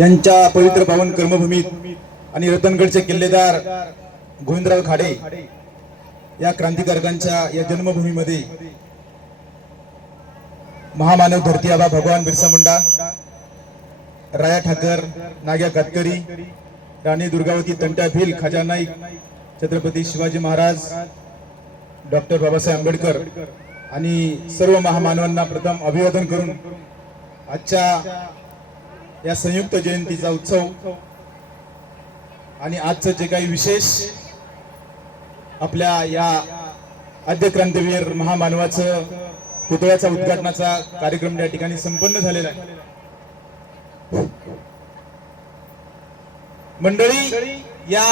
यांच्या पवित्र पावन कर्मभूमीत आणि रतनगडचे किल्लेदार गोविंदराव खाडे या क्रांतिकारकांच्या या जन्मभूमीमध्ये महामानव धरती आबा भगवान बिरसा मुंडा, राया ठाकर, नाग्या कातकरी, राणी दुर्गावती तंटा भील, खाजा नाईक, छत्रपती शिवाजी महाराज, डॉक्टर बाबासाहेब आंबेडकर आणि सर्व महामानवांना प्रथम अभिवादन करून आजच्या या संयुक्त जयंतीचा उत्सव आणि आजचं जे काही विशेष आपल्या या आद्य क्रांतीवीर महामानवाचं पुतळ्याचा उद्घाटनाचा कार्यक्रम या ठिकाणी संपन्न झालेला आहे। मंडळी, या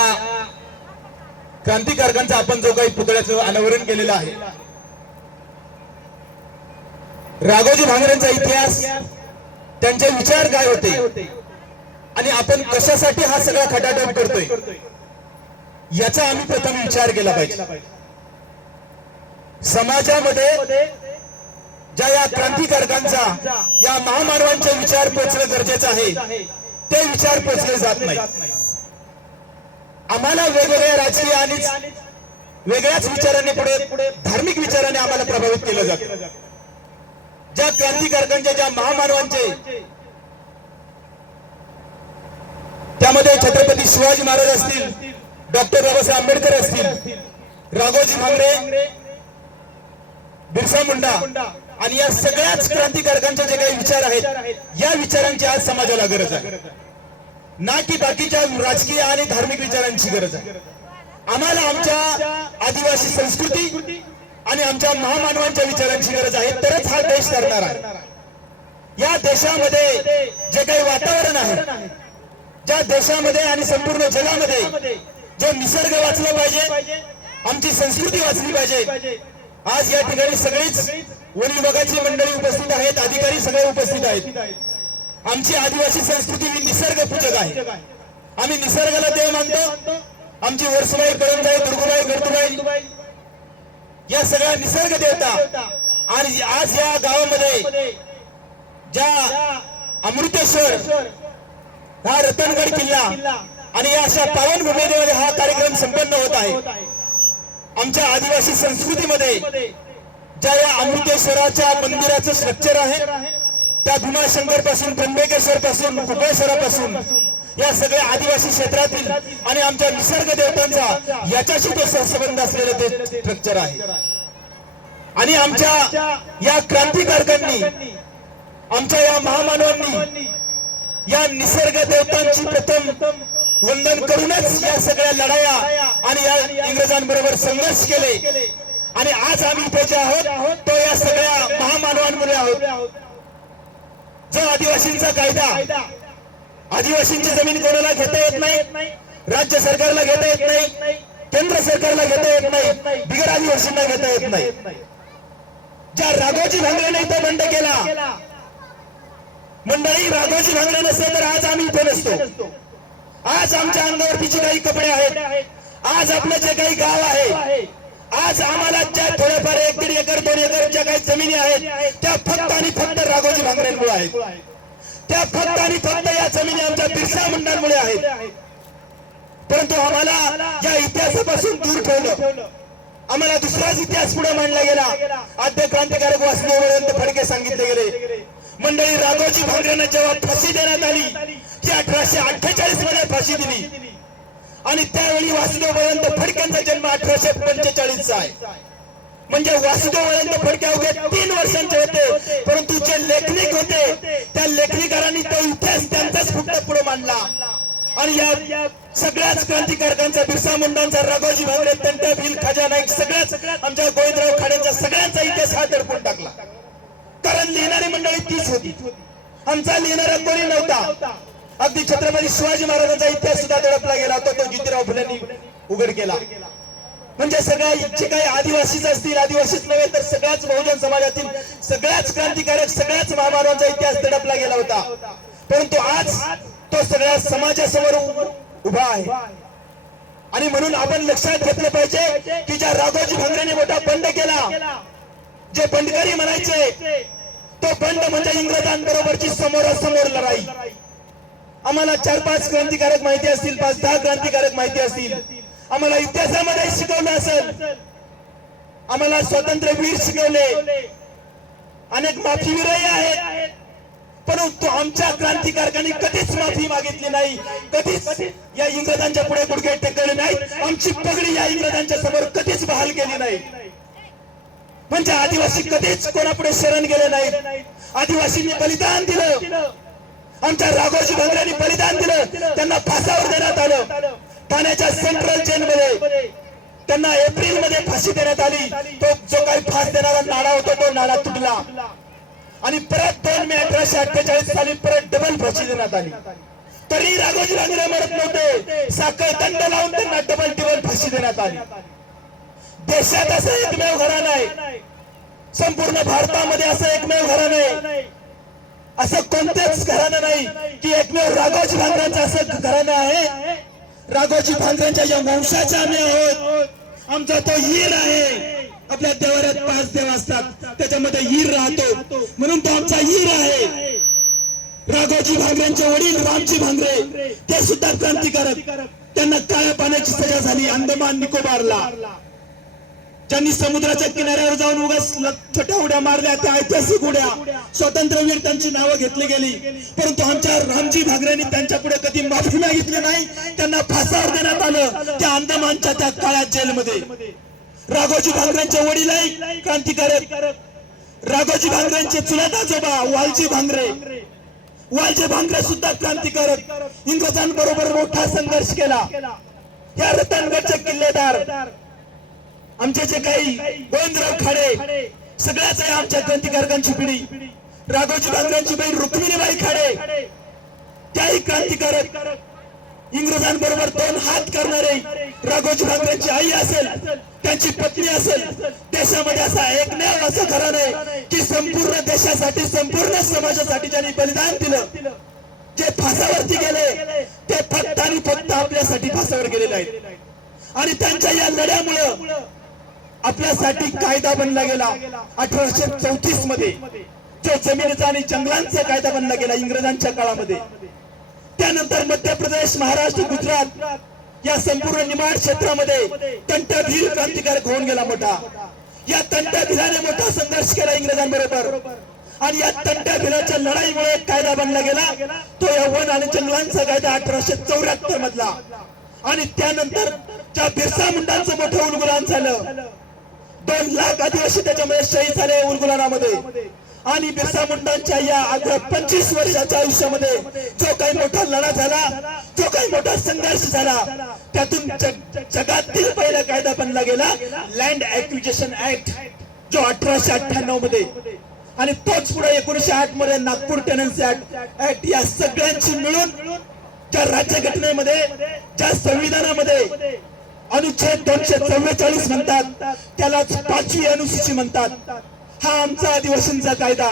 क्रांतिकारकांचा आपण जो काही पुतळ्याचं अनावरण केलेलं आहे, राघोजी भांगरेंचा इतिहास, त्यांचे विचार काय होते आणि आपण कशासाठी हा सगळा खटाटोप करतोय याचा आम्ही प्रथम विचार केला पाहिजे। समाजामध्ये ज्या या क्रांतिकारकांचा, या महामानवांचे विचार पोचणं गरजेचं आहे, ते विचार पोचले जात नाही। आम्हाला वेगवेगळ्या राजकीय आणि वेगळ्याच विचाराने, पुढे धार्मिक विचाराने आम्हाला प्रभावित केलं जातं। ज्या क्रांतिकारकांच्या, ज्या महामानवांचे, त्यामध्ये छत्रपती शिवाजी महाराज असतील, डॉक्टर बाबासाहेब आंबेडकर असतील, राघोजी भांगरे, बिरसा मुंडा आणि या सगळ्याच क्रांतिकारकांचे जे काही विचार आहेत, या विचारांची आज समाजाला गरज आहे, ना की बाकीच्या राजकीय आणि धार्मिक विचारांची गरज आहे। आम्हाला आमच्या आदिवासी संस्कृती आणि आमच्या महामानवांच्या विचारांची गरज आहे, तरच हा देश ठरणार आहे। या देशामध्ये जे काही वातावरण आहे, ज्या देशामध्ये आणि संपूर्ण जगामध्ये जे निसर्ग वाचला पाहिजे, आमची संस्कृती वाचली पाहिजे, आज या ठिकाणी सगळीच वन विभागाची मंडळी उपस्थित आहेत, अधिकारी सगळे उपस्थित आहेत। आमची आदिवासी संस्कृती ही निसर्ग पूजक आहे। आम्ही निसर्गाला देव मानतो। आमची वर्सबाई, करंजाई, दुर्गुबाई, गडतुबाई या सगळ्या निसर्ग देवता आणि आज या गावामध्ये ज्या अमृतेश्वर, हा रतनगड किल्ला आणि या अशा पावन भूमीमध्ये हा कार्यक्रम संपन्न होत आहे। आमच्या आदिवासी संस्कृतीमध्ये ज्या या अमृतेश्वराच्या मंदिराचं स्ट्रक्चर आहे, त्या भीमाशंकर पासून, त्र्यंबकेश्वर पासून, कुपेश्वरापासून या सगळ्या आदिवासी क्षेत्रातील आणि आमच्या निसर्ग देवतांचा याच्याशी तो सहसंबंध असलेलं ते स्ट्रक्चर आहे। आणि आमच्या या क्रांतिकारकांनी, आमच्या या महामानवांनी या निसर्ग देवतांची प्रथम वंदन करूनच या सगळ्या लढाया आणि या इंग्रजांबरोबर संघर्ष केले आणि आज आम्ही इथे जे आहोत तो या सगळ्या महामानवांमुळे आहोत। जो आदिवासींचा कायदा, आदिवासींची जमीन कोणाला घेता येत नाही, राज्य सरकारला घेता येत नाही, केंद्र सरकारला घेता येत नाही, बिगर आदिवासींना घेता येत नाही। ज्या राघोजी भांगरेने इथे बंड केला, मंडळी, राघोजी भांगरे नसते तर आज आम्ही इथे नसतो। आज आमच्या अंगावरती जे काही कपडे आहेत, आज आपलं जे काही गाव आहे, आज आम्हाला ज्या थोड्याफार 1-1.5 एकर 2 एकर ज्या काही जमिनी आहेत, त्या फक्त आणि फक्त राघोजी भांगरेंमुळे आहेत। त्या फक्त आणि फक्त या जमिनी आमच्या बिरसा मुंडांमुळे आहेत। परंतु आम्हाला या इतिहासापासून दूर ठेवलं, आम्हाला दुसराच इतिहास पुढे मांडला गेला। आद्य क्रांतिकारक वासुदेव फडके सांगितले गेले। मंडळी, राघोजी भांगरेंना जेव्हा फाशी देण्यात आली, ती 1848 मध्ये फाशी दिली आणि त्यावेळी वासुदेव फडक्यांचा जन्म 1845 चा आहे। म्हणजे वासुदेव फडके अवघे 3 वर्षांचे होते, परंतु जे लेखनिक होते त्या लेखनिकारांनी तो इतिहास त्यांचाच फक्त पुढे मांडला आणि या सगळ्याच क्रांतिकारकांचा, बिरसा मुंडांचा, राघोजी भांगरे, तंटा भील, खाजा नाईक, सगळ्याच आमच्या गोविंदराव खाडेंचा सगळ्यांचा इतिहास हा दडपून टाकला। कारण लिहिणारी मंडळी तीच होती, आमचा लिहिणारा कोणी नव्हता। अगदी छत्रपती शिवाजी महाराजांचा इतिहास सुद्धा दडपला गेला होता, तो ज्योतिराव फुलेंनी उघड केला। म्हणजे सगळ्या जे काही आदिवासीच असतील, आदिवासीच नव्हे तर सगळ्याच बहुजन समाजातील सगळ्याच क्रांतिकारक, सगळ्याच महामानवांचा इतिहास दडपला गेला होता। परंतु आज तो सगळ्या समाजासमोर उभा आहे आणि म्हणून आपण लक्षात घेतलं पाहिजे की ज्या राघोजी भांगरेने मोठा बंड केला, जे बंडकरी म्हणायचे, तो बंड म्हणजे इंग्रजांबरोबरची समोरासमोर लढाई. आम्हाला 4-5 क्रांतिकारक माहिती असतील, 5-10 क्रांतिकारक माहिती असतील, आम्हाला इतिहासामध्ये शिकवलं असेल, आम्हाला स्वातंत्र्यवीर शिकवले, अनेक माफीवीरही आहेत, परंतु आमच्या क्रांतिकारकांनी कधीच माफी मागितली नाही, कधीच या इंग्रजांच्या पुढे गुडघे टेकले नाहीत, आमची पगडी या इंग्रजांच्या समोर कधीच बहाल केली नाही. म्हणजे आदिवासी कधीच कोणापुढे शरण गेले नाहीत. आदिवासींनी बलिदान दिलं, आमच्या राघोजी भांगरेंनी बलिदान दिलं, त्यांना फासावर देण्यात आलं. ठाण्याच्या सेंट्रल जेलमध्ये त्यांना एप्रिलमध्ये फाशी देण्यात आली. तो जो काही फास देणारा नाडा होता तो नाडा तुटला आणि परत 2 मे 1848 साली परत डबल फाशी देण्यात आली. तरी राघोजी भांगरे मरत नव्हते, साखळ दंड लावून त्यांना डबल फाशी देण्यात आली. देशात असं एकमेव घराणं आहे, संपूर्ण भारतामध्ये असं एकमेव घराणं आहे, असं कोणतेच घराणं नाही की एकमेव राघोजी भांगरेंचं असं घराणं आहे. राघोजी भांगरेंच्या या वंशाचे आम्ही आहोत. आमचा तो हीर आहे. आपल्या देवाऱ्यात 5 देव असतात, त्याच्यामध्ये हीर राहतो म्हणून तो आमचा हीर आहे. राघोजी भांगरेंचे वडील रामजी भांगरे ते सुद्धा क्रांतिकारक. त्यांना काळ्या पाण्याची सजा झाली अंदमान निकोबारला. ज्यांनी समुद्राच्या किनाऱ्यावर जाऊन उगाच छोट्या उड्या मारल्या, त्या ऐतिहासिक उड्या, स्वातंत्र्यवीर त्यांची नावं घेतली गेली, परंतु आमच्या रामजी भांगरेंनी त्यांच्या पुढे कधी माफी मागितली नाही. त्यांना फासावर देण्यात आलं त्या अंदमानच्या त्या काळ्या जेलमध्ये. राघोजी भांगरेंचे वडीलही क्रांतिकारक. राघोजी भांगरेंचे चुलत आजोबा वालजी भांगरे सुद्धा क्रांतिकारक. इंग्रजांबरोबर मोठा संघर्ष केला. या रतनगडचे किल्लेदार, आमचे जे काही गोविंदराव खाडे, सगळ्याच आहे आमच्या क्रांतिकारकांची पिढी. राघोजी भांगरेंची बहीण रुक्मिणीबाई खाडे त्याही क्रांतिकारक. इंग्रजांबरोबर 2 हात करणारे राघोजी भांगरेंची आई असेल, त्यांची पत्नी असेल. देशामध्ये असा एकमेव असं घराणं आहे की संपूर्ण देशासाठी, संपूर्ण समाजासाठी ज्यांनी बलिदान दिलं. जे फासावरती गेले ते फक्त आणि फक्त आपल्यासाठी फासावर गेलेले आहेत. आणि त्यांच्या या लढ्यामुळं आपल्यासाठी कायदा बनला गेला 1834 मध्ये, जो जमिनीचा आणि जंगलांचा कायदा बनला गेला इंग्रजांच्या काळामध्ये. त्यानंतर मध्य प्रदेश, महाराष्ट्र, गुजरात या संपूर्ण निमाड क्षेत्रामध्ये तंटभील क्रांतिकारक होऊन गेला मोठा. या तंटभिलाने मोठा संघर्ष केला इंग्रजांबरोबर आणि या तंटभिलाच्या लढाईमुळे कायदा बनला गेला तो या वन आणि जंगलांचा कायदा 1874 मधला. आणि त्यानंतर ज्या बिरसा मुंडांचं मोठं उलगुलान झालं, 2 लाख आदिवासी त्याच्यामध्ये शहीद झाले उलगुलानामध्ये. आणि बिरसा मुंडांच्या या 25 वर्षाच्या आयुष्यामध्ये जो काही मोठा लढा झाला, जो काही मोठा संघर्ष झाला, त्यातून जगातील पहिला कायदा बनला गेला लँड ऍक्विजिशन ऍक्ट, जो 1898 मध्ये. आणि तोच पुढे 1908 मध्ये नागपूर टेनन्सी ऍक्ट. या सगळ्यांची मिळून ज्या राज्यघटनेमध्ये, ज्या संविधानामध्ये अनुच्छेद 244 म्हणतात, त्यालाच 5वी अनुसूची म्हणतात. हा आमचा आदिवासींचा कायदा,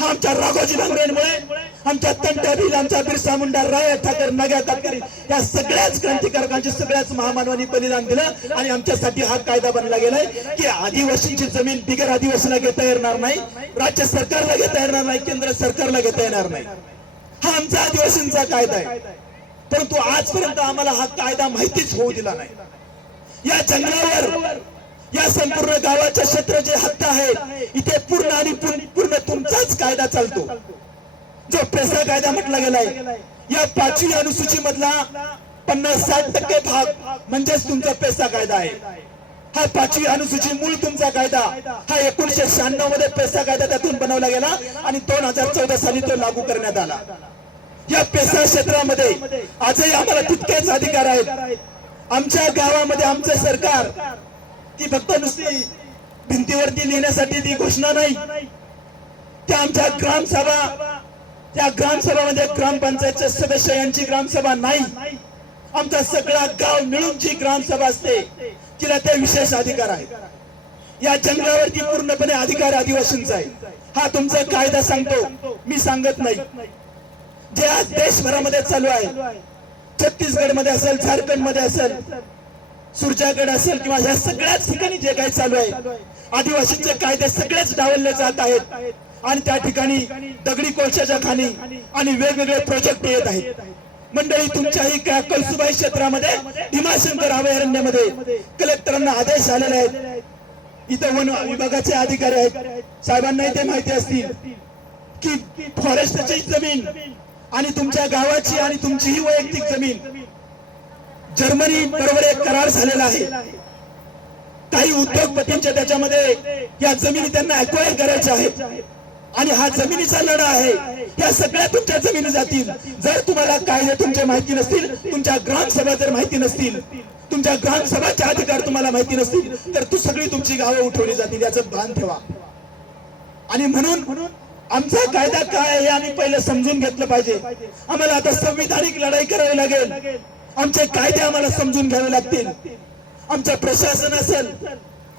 हा आमच्या राघोजी भांगरेंमुळे, आमच्या तंटभील, आमच्या बिरसा मुंडा, राया ठाकर, नग्या तातकरी या सगळ्याच क्रांतिकारकांची, सगळ्याच महामानवांनी बलिदान दिलं. आणि आमच्यासाठी हा कायदा बनला गेलाय की आदिवासींची जमीन बिगर आदिवासीला घेता येणार नाही, राज्य सरकारला घेता येणार नाही, केंद्र सरकारला घेता येणार नाही. हा आमचा आदिवासींचा कायदा आहे. परंतु आजपर्यंत आम्हाला हा कायदा माहितीच होऊ दिला नाही. या जंगलावर, या संपूर्ण गावाच्या क्षेत्र जे हद्द आहेत, इथे पूर्ण आणि पूर्ण तुमचाच कायदा चालतो, जो पेसा कायदा म्हटला गेलाय. या 5वी अनुसूची मधला 50-60% भाग म्हणजेच तुमचा पेसा कायदा आहे. हा 5वी अनुसूची मूळ तुमचा कायदा, हा 1996 मध्ये पेसा कायदा त्यातून बनवला गेला आणि 2014 साली तो लागू करण्यात आला. या पेसा क्षेत्रामध्ये आजही आम्हाला तितकेच अधिकार आहेत. आमच्या गावामध्ये आमचं सरकार ती फक्त नुसती भिंतीवरती लिहिण्यासाठी ती घोषणा नाही, त्या आमच्या ग्रामसभा, त्या ग्रामसभामध्ये ग्रामपंचायतचे सदस्य यांची ग्रामसभा नाही, आमचा सगळा गाव मिळून जी ग्रामसभा असते तिला ते विशेष अधिकार आहे. या जंगलावरती पूर्णपणे अधिकार आदिवासींचा आहे. हा तुमचा कायदा सांगतो, मी सांगत नाही. जे आज देशभरामध्ये चालू आहे, छत्तीसगड मध्ये असेल, झारखंड मध्ये असेल, सुरजागड असेल किंवा या सगळ्याच ठिकाणी जे काही चालू आहे, आदिवासींचे कायदे सगळेच डावलले जात आहेत. आणि त्या ठिकाणी दगडी कोळशाच्या खाणी आणि वेगवेगळे प्रोजेक्ट येत आहेत. मंडळी, तुमच्याही कळसुबाई क्षेत्रामध्ये भीमाशंकर अभयारण्यामध्ये कलेक्टरांना आदेश आलेले आहेत. इथं वन विभागाचे अधिकारी आहेत, साहेबांना ते माहिती असतील की फॉरेस्टची जमीन आणि तुमच्या गावाची आणि तुमची ही वैयक्तिक जमीन जर्मनी बरोबर एक करार झालेला आहे. काही उद्योगपतींच्या त्याच्यामध्ये या जमिनी त्यांना अक्वायर करायच्या आहेत आणि हा जमिनीचा लढा आहे. या सगळ्या तुमच्या जमिनी जातील जर तुम्हाला कायदे तुमचे माहिती नसतील, तुमच्या ग्रामसभा जर माहिती नसतील, तुमच्या ग्रामसभाचे अधिकार तुम्हाला माहिती नसतील तर सगळी तुमची गावं उठवली जातील, याचं भान ठेवा. आणि म्हणून आमचा कायदा काय आहे हे आम्ही पहिलं समजून घेतलं पाहिजे. आम्हाला आता संविधानिक लढाई करावी लागेल. आमचे कायदे आम्हाला समजून घ्यावे लागतील. आमचं प्रशासन असेल,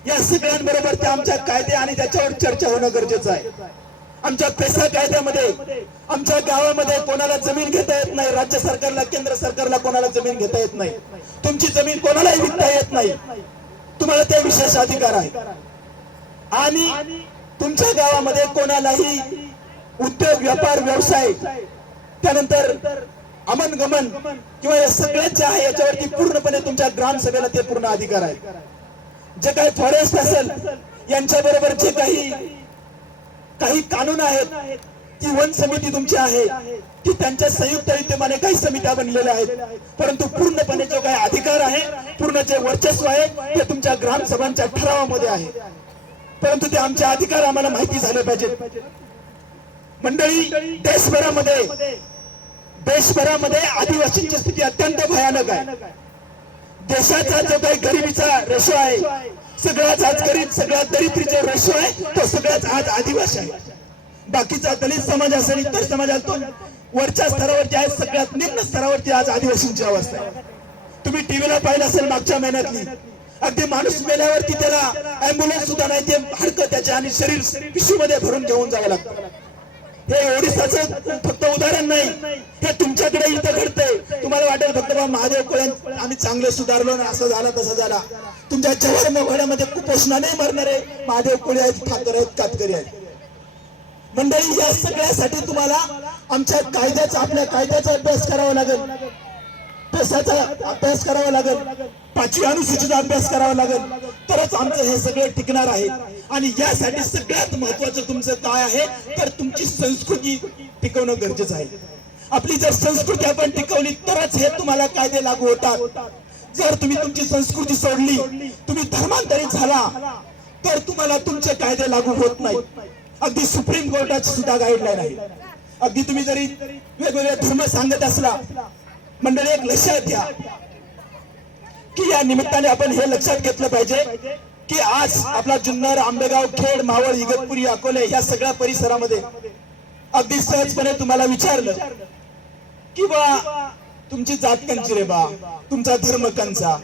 या सगळ्यांबरोबर ते आमच्या कायदे आणि त्याच्यावर चर्चा होणं गरजेचं आहे. आमच्या पेसा कायद्यामध्ये आमच्या गावामध्ये कोणाला जमीन घेता येत नाही. राज्य सरकारला, केंद्र सरकारला कोणाला जमीन घेता येत नाही. तुमची जमीन कोणालाही विकता येत नाही. तुम्हाला ते विशेष अधिकार आहे. आणि तुमच्या गावामध्ये कोणालाही उद्योग, व्यापार, व्यवसाय, त्यानंतर अमन गमन किंवा या सगळ्यात जे आहे याच्यावरती पूर्णपणे तुमच्या ग्रामसभेला ते पूर्ण अधिकार आहे. जे काही फॉरेस्ट असेल यांच्या बरोबर जे काही कानून आहेत, ती वन समिती तुमची आहे, ती त्यांच्या संयुक्त विद्यमाने काही समित्या बनलेल्या आहेत. परंतु पूर्णपणे जो काही अधिकार आहे, पूर्ण जे वर्चस्व आहे ते तुमच्या ग्रामसभांच्या ठरावामध्ये आहे. परंतु ते आमचे अधिकार आम्हाला माहिती झाले पाहिजेत. मंडळी, देशभरामध्ये आदिवासींची स्थिती अत्यंत भयानक आहे. देशाचा जो काही गरिबीचा रेशो आहे, सगळ्यात आज गरीब, सगळ्यात दरिद्रीचा रेशो आहे, तो सगळ्यात आज आदिवासी आहे. बाकीचा दलित समाज असेल, इतर समाज असेल, तो वरच्या स्तरावरती आहे, सगळ्यात निम्न स्तरावरती आज आदिवासींची अवस्था आहे. तुम्ही टीव्हीला पाहिलं असेल मागच्या महिन्यातली, अगदी माणूस मेल्यावरती त्याला अँब्युलन्स सुद्धा नाही, ते हाडकं त्याच्या आणि शरीर पिशवीमध्ये भरून घेऊन जावं लागतं. हे ओडिसाचं फक्त उदाहरण नाही, हे तुमच्याकडे इथं घडतंय. तुम्हाला वाटेल फक्त महादेव कोळे आम्ही चांगले सुधारलो ना, असं झाला तसं झाला. तुमच्या जव्हार मोघड्यामध्ये कुपोषणाने मरणारे महादेव कोळे आहेत, ठाकर आहेत, कातकरी आहेत. मंडळी, या सगळ्यासाठी तुम्हाला आमच्या कायद्याचा, आपल्या कायद्याचा अभ्यास करावा लागेल, पेसाचा अभ्यास करावा लागेल, 5वी अनुसूचीचा अभ्यास करावा लागेल, तरच आमचं हे सगळे टिकणार आहे. आणि यासाठी सगळ्यात महत्वाचं तुमचं काय आहे तर तुमची संस्कृती टिकवणं गरजेचं आहे. आपली जर संस्कृती आपण टिकवली तरच हे तुम्हाला कायदे लागू होतात. जर तुम्ही तुमची संस्कृती सोडली, तुम्ही धर्मांतरित झाला, तर तुम्हाला तुमचे कायदे लागू होत नाही. अगदी सुप्रीम कोर्टाची सुद्धा गाईडलाईन आहे. अगदी तुम्ही जरी वेगवेगळे धर्म सांगत असला, मंडळी एक लक्षात घ्या की या निमित्ताने आपण हे लक्षात घेतलं पाहिजे की आज आपला जुन्नर, आंबेगाव, खेड, मावळ, इगतपुरी, अकोले या सगळ्या परिसरामध्ये अगदी सहजपणे तुम्हाला विचारलं की बा तुमची जात कंची रे बा, तुमचा धर्म कंचा,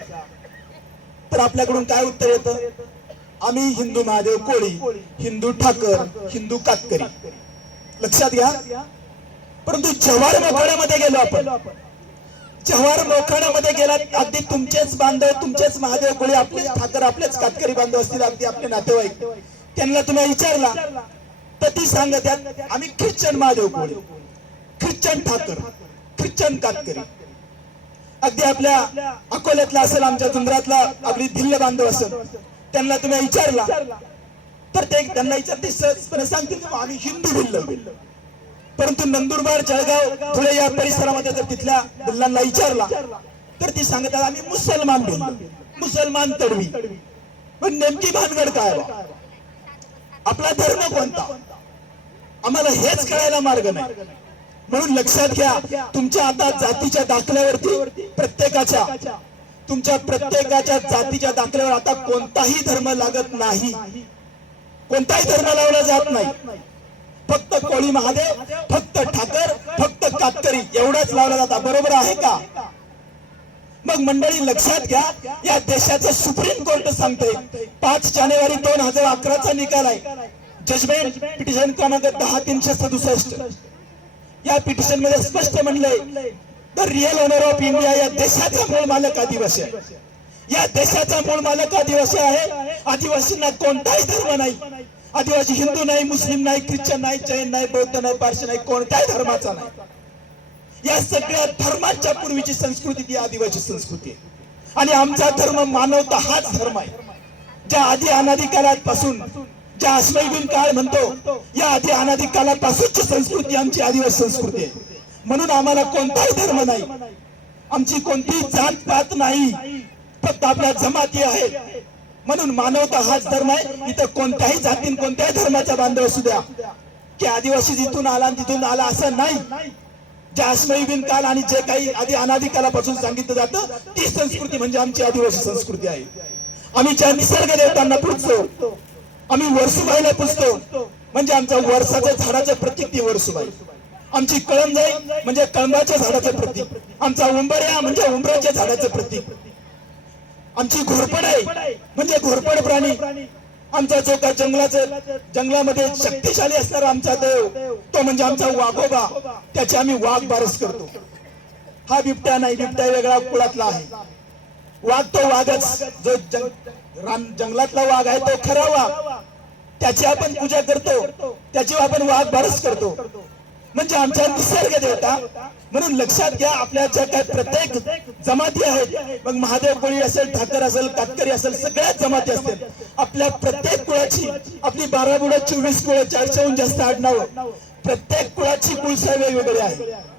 तर आपल्याकडून काय उत्तर येतं? आम्ही हिंदू महादेव कोळी, हिंदू ठाकर, हिंदू कातकरी. लक्षात घ्या. परंतु जव्हार मोखाड्यामध्ये गेलो आपण, जव्हार मोखाड्यामध्ये गेलात, अगदी तुमचेच बांधव, तुमचेच महादेव कोळी, आपलेच ठाकर, आपलेच कातकरी बांधव असतील, अगदी आपले नातेवाईक, त्यांना तुम्ही विचारला तर ती सांगतात आम्ही Christian Mahadev Koli, Christian Thakar, Christian Katkari. अगदी आपल्या अकोल्यातला असेल, आमच्या जुन्नरातला आपली भिल्ल बांधव असेल, त्यांना तुम्ही विचारला तर ते त्यांना विचारते सहजपणे सांगतील आम्ही हिंदू भिल्ल. परंतु नंदुरबार, जळगाव, धुळे या परिसरामध्ये जर तिथल्या भिल्लांना विचारला तर ती सांगतात आम्ही मुसलमान भिल्ल, मुसलमान तडवी. पण नेमकी भानगड काय, आपला धर्म कोणता, आम्हाला हेच कळायला मार्ग नाही. म्हणून लक्षात घ्या, तुमच्या आता जातीच्या दाखल्यावरती तुमच्या प्रत्येकाच्या जातीच्या दाखल्यावर आता कोणताही धर्म लागत नाही, कोणताही धर्म लावला जात नाही. फक्त कोळी महादेव, फक्त ठाकर, फक्त कातकरी एवढाच लावला जाता. बरोबर आहे का? मग मंडळी लक्षात घ्या, या देशाचं सुप्रीम कोर्ट सांगते 5 जानेवारी 2011चा निकाल आहे, जजमेंट पिटिशन क्रमांक 10-367. या पिटिशन मध्ये स्पष्ट म्हणलंय the real owner of India या देशाचा मूळ मालक आदिवासी आहे. या देशाचा मूळ मालक आदिवासी आहे. आदिवासींना कोणताही धर्म नाही. आदिवासी हिंदू नाही, मुस्लिम नाही, ख्रिश्चन नाही, जैन नाही, बौद्ध नाही, पारशी नाही, कोणत्याही धर्माचा नाही। या सगळ्या धर्मांच्या पूर्वीची संस्कृती ती आदिवासी संस्कृती आहे। आणि आमचा धर्म मानवता हाच धर्म आहे। ज्या आधी अनादी काळापासून, ज्या अश्मयुगीन काळ म्हणतो, या आधी अनादी काळापासूनची संस्कृती आमची आदिवासी संस्कृती आहे। म्हणून आम्हाला कोणताही धर्म नाही, आमची कोणतीही जात पात नाही, फक्त आपल्या जमाती आहेत। म्हणून मानवता हाच धर्म आहे। इथं कोणत्याही जातीन कोणत्याही धर्माचा बांधव असू द्या, की आदिवासी जिथून आला आणि तिथून आला असं नाही। ज्या अश्मयुगीन काळ आणि जे काही आधी अनादी काळापासून सांगितलं जातं, ती संस्कृती म्हणजे आमची आदिवासी संस्कृती आहे। आम्ही ज्या निसर्ग देवतांना पूजतो, आम्ही वर्सुबाईला पूजतो, म्हणजे आमच्या वर्षाच्या झाडाचं प्रतीक ती वर्सुबाई। आमची कळमजाई म्हणजे कळंबाच्या झाडाचं प्रतीक, आमचा उंबऱ्या म्हणजे उंबऱ्याच्या झाडाचं प्रतीक, आमची घोरपड आहे म्हणजे घोरपड प्राणी, आमचा जो का जंगलामध्ये शक्तिशाली असणारा आमचा देव तो म्हणजे आमचा वाघोबा, त्याची आम्ही वाघ बारस करतो। हा बिबट्या नाही, बिबट्या वेगळा कुळातला आहे। वाघ तो वाघच, जो जंगलातला वाघ आहे तो खरा वाघ, त्याची आपण पूजा करतो, त्याची आपण वाघ बारस करतो, म्हणजे आमच्या निसर्ग देवता। म्हणून लक्षात घ्या, आपल्या ज्या काही प्रत्येक जमाती आहेत, मग महादेव कोळी असेल, ठाकर असेल, कातकरी असेल, सगळ्याच जमाती असतील, आपल्या प्रत्येक कुळाची, आपली 12 कुळं, 24 कुळं, 400हून जास्त आडनावं, प्रत्येक कुळाची कुळसाई वेगवेगळी आहे।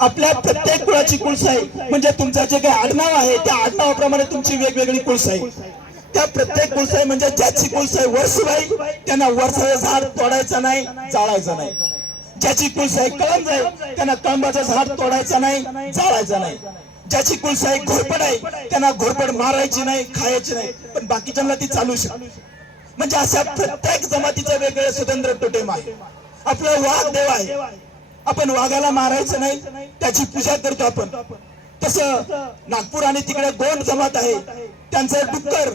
आपल्या प्रत्येक कुळाची कुळसाई म्हणजे तुमचं जे काही आडनाव आहे त्या आडनावाप्रमाणे तुमची वेगवेगळी कुळसाई। त्या प्रत्येक कुळसाई म्हणजे ज्याची कुळसाई वर्सुबाई, त्यांना वर्षाचं झाड तोडायचं नाही, जाळायचं नाही। ज्याची कुळसाई कळमजाई, त्यांना कळंबाचं झाड तोडायचं नाही, जाळायचं नाही। ज्याची कुळसाई घोरपड आहे, त्यांना घोरपड मारायची नाही, खायची नाही, पण बाकीच्यांना ती चालू शकते। म्हणजे अशा प्रत्येक जमातीचं वेगळं स्वतंत्र टोटेम आहे। आपला वाघ देव आहे, आपण वाघाला मारायचं नाही, त्याची पूजा करतो आपण। तसं नागपूर आणि तिकडे 2 जमात आहे, त्यांचं डुक्कर,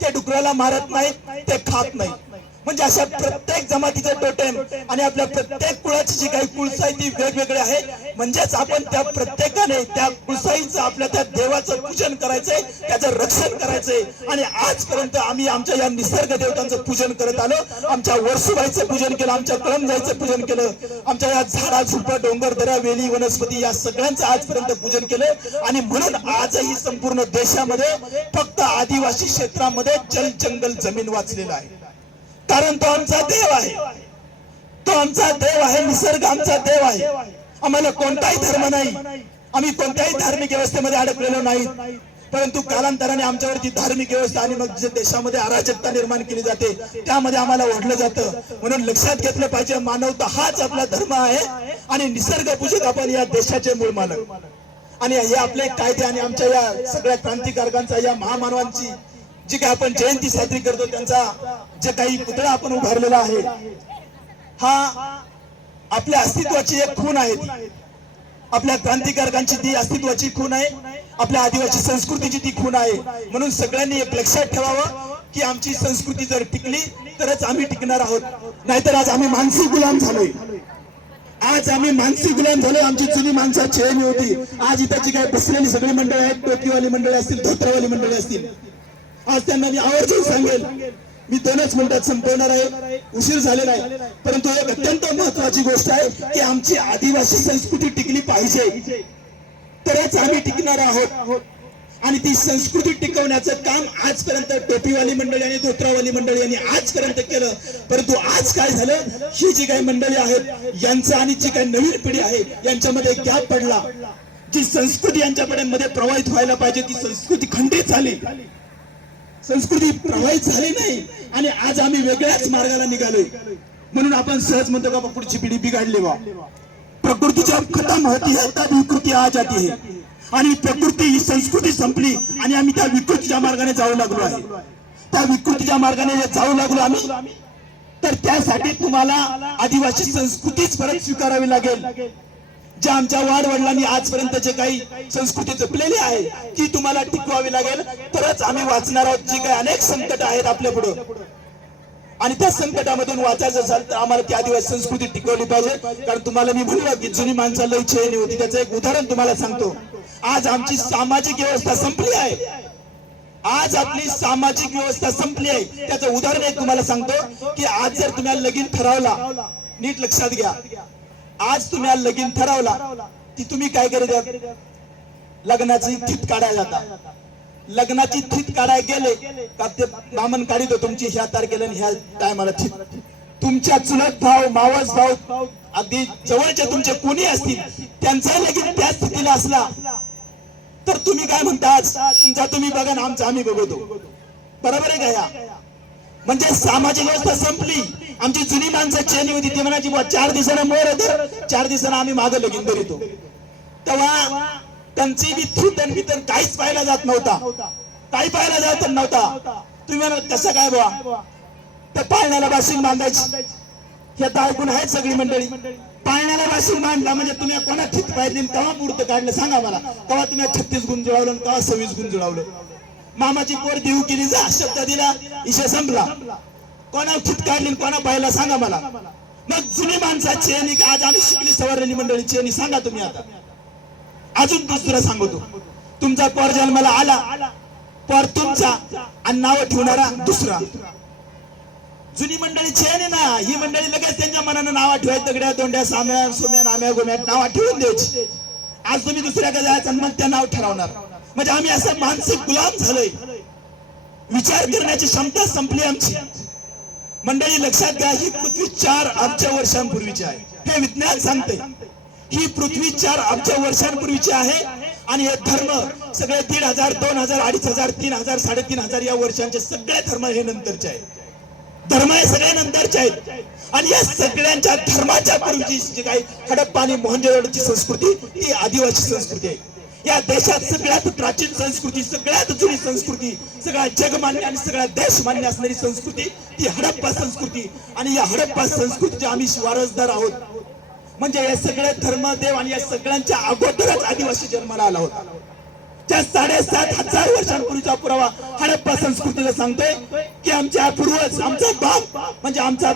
ते डुकराला मारत नाहीत, ते खात नाहीत। म्हणजे अशा प्रत्येक जमातीचं टोटेम आणि आपल्या प्रत्येक कुळाची जी काही कुळसाई ती वेगवेगळी आहे। म्हणजेच आपण त्या प्रत्येकाने त्या कुळसाईचं, आपल्या त्या देवाचं पूजन करायचंय, त्याचं रक्षण करायचंय। आणि आजपर्यंत आम्ही आमच्या या निसर्ग देवतांचं पूजन करत आलो। आमच्या वर्सुबाईचं पूजन केलं, आमच्या कळमजाईचं पूजन केलं, आमच्या या झाडा झुडपं, डोंगर दऱ्या, वेली, वनस्पती या सगळ्यांचं आजपर्यंत पूजन केलं। आणि म्हणून आजही संपूर्ण देशामध्ये फक्त आदिवासी क्षेत्रामध्ये जल जंगल जमीन वाचलेला आहे, कारण तो आमचा देव आहे, तो आमचा देव आहे, निसर्ग आमचा देव आहे। आम्हाला कोणताही धर्म नाही, आम्ही कोणत्याही धार्मिक व्यवस्थेमध्ये अडकलेलो नाही, परंतु कालांतराने आमच्यावरती धार्मिक व्यवस्था आणि मग जे देशामध्ये अराजकता निर्माण केली जाते त्यामध्ये आम्हाला ओढलं जातं। म्हणून लक्षात घेतलं पाहिजे, मानवता हाच आपला धर्म आहे आणि निसर्ग पूजक आपण या देशाचे मूळ मालक। आणि हे आपले कायदे आणि आमच्या या सगळ्या क्रांतिकारकांचा, या महामानवांची जी काही आपण जयंती साजरी करतो, त्यांचा जे काही पुतळा आपण उभारलेला आहे, हा आपल्या अस्तित्वाची एक खूण आहे। आपल्या क्रांतिकारकांची ती अस्तित्वाची खूण आहे, आपल्या आदिवासी संस्कृतीची ती खूण आहे। म्हणून सगळ्यांनी एक लक्षात ठेवावं की आमची संस्कृती जर टिकली तरच आम्ही टिकणार आहोत, नाहीतर आज आम्ही मानसिक गुलाम झालोय। आज आम्ही मानसिक गुलाम झालोय, आमची जुनी माणसं छेनी होती। आज इथं जी काही बसलेली सगळी मंडळी आहेत, टोपीवाली मंडळी असतील, धोत्रवाली मंडळी असतील, आज त्यांना मी आवर्जून सांगेल, मी 2च मिनिटात संपवणार आहे, उशीर झालेला आहे, परंतु एक अत्यंत महत्वाची गोष्ट आहे की आमची आदिवासी संस्कृती टिकली पाहिजे, तरच आम्ही टिकणार आहोत। आणि ती संस्कृती टिकवण्याचं काम आजपर्यंत टोपीवाली मंडळी आणि धोत्रावाली मंडळी यांनी आजपर्यंत केलं। परंतु आज काय झालं, ही जी काही मंडळी आहेत यांचं आणि जी काही नवीन पिढी आहे यांच्यामध्ये गॅप पडला। जी संस्कृती यांच्यामध्ये प्रवाहित व्हायला पाहिजे ती संस्कृती खंडित झाली, संस्कृती प्रवाहित झाली नाही आणि आज आम्ही वेगळ्याच मार्गाला निघालोय। म्हणून आपण सहज म्हणतो का पुढची पिढी बिघडली बा, प्रकृती जब खत्म होती है तब विकृती आ जाती है। आणि प्रकृती ही संस्कृती संपली आणि आम्ही त्या विकृतीच्या मार्गाने जाऊ लागलो आहे। त्या विकृतीच्या मार्गाने जाऊ लागलो आम्ही, तर त्यासाठी तुम्हाला आदिवासी संस्कृतीच परत स्वीकारावी लागेल। ज्या आमच्या वाडवडिलांनी आजपर्यंत जे काही संस्कृती जपलेली आहे ती तुम्हाला टिकवावी लागेल, तरच आम्ही वाचणार आहोत। जी काही अनेक संकट आहेत आपल्या पुढे आणि त्या संकटामधून वाचायचं असेल तर आम्हाला ती आदिवासी संस्कृती टिकवली पाहिजे। कारण तुम्हाला मी म्हणलं की जुनी माणसं लई छेनी होती, त्याचं एक उदाहरण तुम्हाला सांगतो। आज आमची सामाजिक व्यवस्था संपली आहे, आज आपली सामाजिक व्यवस्था संपली आहे. त्याचं उदाहरण एक तुम्हाला सांगतो की आज जर तुम्हाला लगीन ठरवला, नीट लक्षात घ्या, आज तुम्हाला लगीन ठरवला की तुम्ही काय करत, लग्नाची थीत काढायला जाता. लग्नाची थीत काढायला गेले का ते बामण काढितो तुमची ह्या तारखेला ह्या टायमाला थीत. तुमच्या चुलत भाऊ, मावस भाऊ, अगदी जवळचे तुमचे कोणी असतील, त्यांचा लगीन त्या स्थितीला असला तर तुम्ही काय म्हणता, आज तुमचा तुम्ही बघा ना, आमचा आम्ही बघतो. बरोबर आहे का? या म्हणजे सामाजिक व्यवस्था संपली. आमची जुनी माणसं चेनी होती, ती म्हणायची 4 दिवसांना मोर तर 4 दिवसांना आम्ही मागं लगीन धरितो. तेव्हा त्यांची वितरण काहीच पाहायला जात नव्हता, काही पाहायला जात नव्हता. तुम्ही म्हणा कसं काय बुवा, तर पाळण्याला बाशिंग बांधायची. हे तर ऐकून आहेत सगळी मंडळी. पाळण्याला बाशिंग बांधला म्हणजे तुम्ही कोणा थीत पाहिजे, केव्हा मुहूर्त काढलं सांगा मला. केव्हा तुम्ही 36 गुण जुळवलं, केव्हा 26 गुण जुळवलं. मामाची पोर देऊ केली, जा शब्द दिला, विषय संपला. कोणा थीत काढली, कोणा पाहिला सांगा मला. मग जुनी माणसाची चेनी, आज आम्ही शिकली सवरलेली मंडळी चेनी, सांगा तुम्ही. आता अजून दुसरं सांगतो, तुमचा पोर जन्माला आला, पोर तुमचा आणि नाव ठेवणारा दुसरा. जुनी मंडळी चेनी ना, ही मंडळी लगेच त्यांच्या मनानं नाव ठेवायचं, दगड्या तोंड्या साम्या सोम्या नाम्या गोम्या नाव ठेवून द्यायची. आज तुम्ही दुसऱ्याकडे जायचं आणि मग त्या नाव ठरवणार. म्हणजे आम्ही असं मानसिक गुलाम झालोय. विचार करण्याची क्षमता संपली आमची. मंडळी लक्षात घ्या, ही पृथ्वी 4 अब्ज वर्षांपूर्वीची आहे. हे विज्ञान सांगते, ही पृथ्वी 4 अब्ज वर्षांपूर्वीची आहे. आणि हे धर्म सगळे 1500, 2000, 2500, 3000, 3500 या वर्षांचे सगळे धर्म हे नंतरचे आहेत. धर्म हे सगळे नंतरचे आहेत. आणि या सगळ्यांच्या धर्माच्या पूर्वीची जी काही हडप्पा आणि मोहनजोदडोची संस्कृती, ही आदिवासी संस्कृती आहे. या देशात सगळ्यात प्राचीन संस्कृती, सगळ्यात जुनी संस्कृती, सगळ्यात जगमान्य आणि सगळ्यात देशमान्य असणारी संस्कृती ती हडप्पा संस्कृती. आणि या हडप्पा संस्कृतीचे आम्ही वारसदार आहोत. म्हणजे हे सगळे धर्मदेव आणि या सगळ्यांच्या अगोदरच आदिवासी जन्माला आला होता. त्या 7500 वर्षांपूर्वीचा पुरावा हडप्पा संस्कृतीला सांगतोय की आमच्या पूर्वज, आमचा बाप म्हणजे आमचा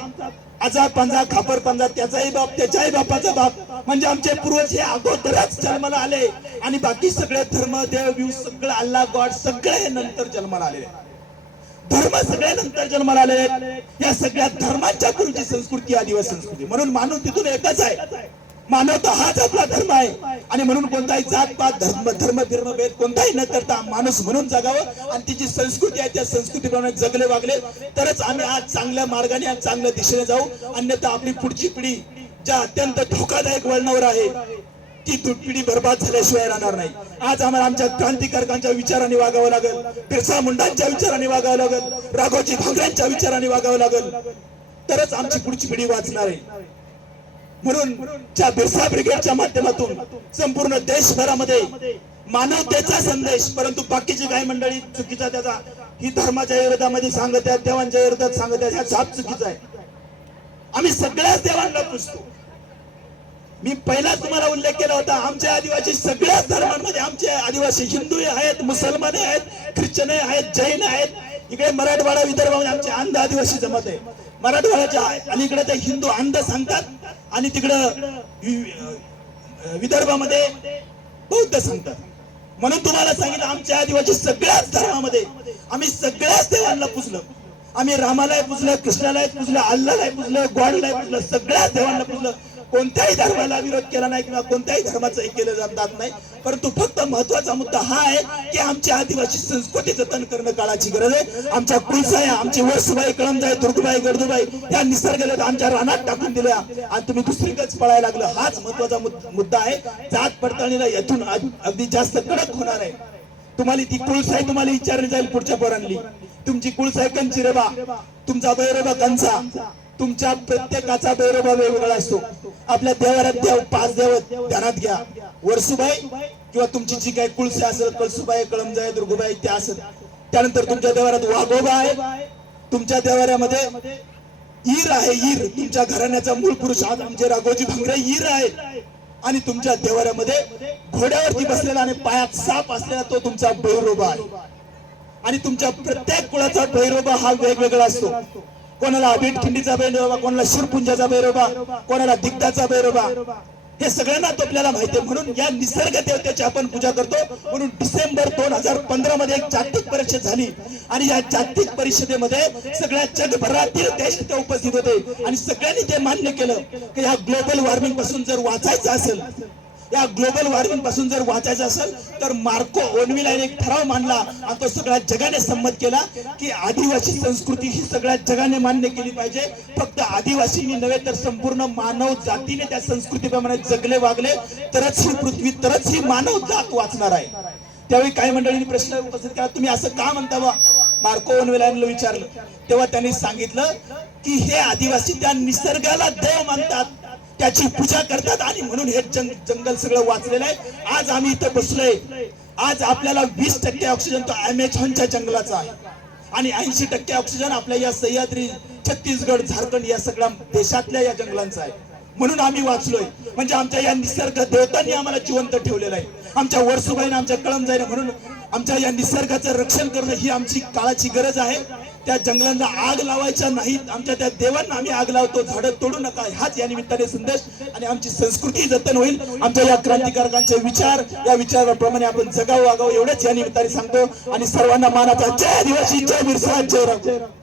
आजा पंजा खापर पंजा, त्याचाही बाप, त्याच्याही बापाचा बाप, म्हणजे आमचे पूर्वज हे अगोदरच जन्माला आले. आणि बाकी सगळे धर्म देव सगळं अल्लाह गॉड सगळे हे नंतर जन्माला आलेले. धर्म सगळे नंतर जन्माला आलेले. या सगळ्या धर्मांच्या पूर्वीची संस्कृती आदिवासी संस्कृती. म्हणून माणूस तिथून एकच आहे. मानवता हाच आपला धर्म आहे. आणि म्हणून कोणताही जात पात धर्म भेद कोणताही न करता माणूस म्हणून जगावं आणि तिची संस्कृती आहे त्या संस्कृतीप्रमाणे जगले वागले तरच आम्ही आज चांगल्या मार्गाने आणि चांगल्या दिशेने जाऊ. अन्यथा आपली पुढची पिढी ज्या अत्यंत धोकादायक वळणावर आहे ती पिढी बर्बाद झाल्याशिवाय राहणार नाही. आज आम्हाला आमच्या क्रांतिकारकांच्या विचाराने वागावं लागेल, बिरसा मुंडांच्या विचाराने वागावं लागेल, राघोजी भांगरेंच्या विचाराने वागावं लागेल, तरच आमची पुढची पिढी वाचणार आहे. म्हणून ज्या बिरसा ब्रिगेडच्या माध्यमातून संपूर्ण देशभरामध्ये मानवतेचा संदेश, परंतु बाकीची काही मंडळी चुकीचा त्याचा ही धर्माच्या विरोधामध्ये सांगत आहेत, देवांच्या विरोधात सांगत आहेत, ह्या साप चुकीचा आहे. आम्ही सगळ्याच देवांना पुजतो. मी पहिला तुम्हाला उल्लेख केला होता, आमच्या आदिवासी सगळ्याच धर्मांमध्ये आमचे आदिवासी हिंदू आहेत, मुसलमान आहेत, ख्रिश्चन आहेत, जैन आहेत. इकडे मराठवाडा विदर्भामध्ये आमचे अंध आदिवासी जमत आहे. मराठवाड्याच्या आणि इकडे ते हिंदू अंध सांगतात आणि तिकडं विदर्भामध्ये बौद्ध सांगतात. म्हणून तुम्हाला सांगितलं आमच्या आदिवासी सगळ्याच धर्मामध्ये आम्ही सगळ्याच देवांना पुजलं. आम्ही रामालाही पुजलं, कृष्णालाही पुजलं, अल्लाहलाही पुजलं, गॉडलाही पुजलं, सगळ्याच देवांना पुजलं. कोणत्याही धर्माला विरोध केला नाही किंवा कोणत्याही धर्माचं हे केलं जात नाही. परंतु फक्त महत्वाचा मुद्दा हा आहे की आमची आदिवासी संस्कृती जतन करणं काळाची गरज आहे. आमच्या कुलसाया, आमची वर्सुबाई, कळमजाई, दुर्गबाई, गडदुबाई या निसर्गाला आमच्या रानात टाकून दिल्या आणि तुम्ही दुसरीकडेच पळायला लागलं. हाच महत्वाचा मुद्दा आहे. जात पडताळणीला यातून अगदी जास्त कडक होणार आहे. तुम्हाला ती कुलसाई तुम्हाला विचारली जाईल पुढच्या पोरांनी, तुमची कुलसाई कंची रे बा, तुमचा बैरोबा कंचा, तुमच्या प्रत्येकाचा बैरोबा वेगवेगळा असतो. आपल्या देवाऱ्यात देव 5 देव ध्यानात घ्या. वर्सुबाई किंवा तुमची जी काही कुळसे असेल, कळसुबाई, कळमजाई, दुर्गुबाई त्या असेल. त्यानंतर तुमच्या देवाऱ्यात वाघोबा आहे. तुमच्या देवाऱ्यामध्ये ईर आहे. ईर तुमच्या घराण्याचा मूळ पुरुष आज आमचे राघोजी भांगरे ईर आहे. आणि तुमच्या देवाऱ्यामध्ये घोड्यावरती बसलेला आणि पायात साप असलेला तो तुमचा बैरोबा आहे. आणि तुमच्या प्रत्येक कुळाचा बैरोबा हा वेगवेगळा असतो. कोणाला अभीट खिंडीचा बैरोबा, कोणाला शिरपुंजाचा बैरोबा, कोणाला दिग्धाचा बैरोबा. हे सगळ्यांना आपल्याला माहिती आहे. म्हणून या निसर्ग देवतेची आपण पूजा करतो. म्हणून डिसेंबर 2015 मध्ये एक जागतिक परिषद झाली आणि या जागतिक परिषदेमध्ये सगळ्या जगभरातील देश तिथे उपस्थित होते आणि सगळ्यांनी ते मान्य केलं की या ग्लोबल वॉर्मिंग पासून जर वाचायचं असेल, या ग्लोबल वॉर्मिंग पासून जर वाचायचं असेल तर मार्को ओनविलाने एक ठराव मांडला आणि तो सगळ्या जगाने संमत केला की आदिवासी संस्कृती ही सगळ्या जगाने मान्य केली पाहिजे. फक्त आदिवासींनी नव्हे तर संपूर्ण मानव जातीने त्या संस्कृतीप्रमाणे जगले वागले तरच ही पृथ्वी, तरच ही मानव जात वाचणार आहे. त्यावेळी काही मंडळींनी प्रश्न उपस्थित केला, तुम्ही असं का म्हणता बा? मार्को ओनविलाने विचारलं तेव्हा त्यांनी सांगितलं की हे आदिवासी त्या निसर्गाला देव मानतात, त्याची पूजा करतात आणि म्हणून हे जंगल सगळं वाचलेलं आहे. आज आम्ही इथं बसलोय, आज आपल्याला 20% ऑक्सिजन तो अमेझॉनच्या जंगलाचा आहे आणि 80% ऑक्सिजन आपल्या या सह्याद्री, छत्तीसगड, झारखंड या सगळ्या देशातल्या या जंगलांचा आहे. म्हणून आम्ही वाचलोय. म्हणजे आमच्या या निसर्ग देवतांनी आम्हाला जिवंत ठेवलेलं आहे, आमच्या वर्सुबाईने, आमच्या कळमजाईने. म्हणून आमच्या या निसर्गाचं रक्षण करणं ही आमची काळाची गरज आहे. त्या जंगलांना आग लावायच्या नाहीत, आमच्या त्या देवांना आम्ही आग लावतो, झाडं तोडू नका, हाच या निमित्ताने संदेश. आणि आमची संस्कृती जतन होईल. आमच्या या क्रांतिकारकांचे विचार, या विचाराप्रमाणे आपण जगावं वागावं एवढंच या निमित्ताने सांगतो. आणि सर्वांना मानाचा जय आदिवासी, जय बिरसा, जय राम.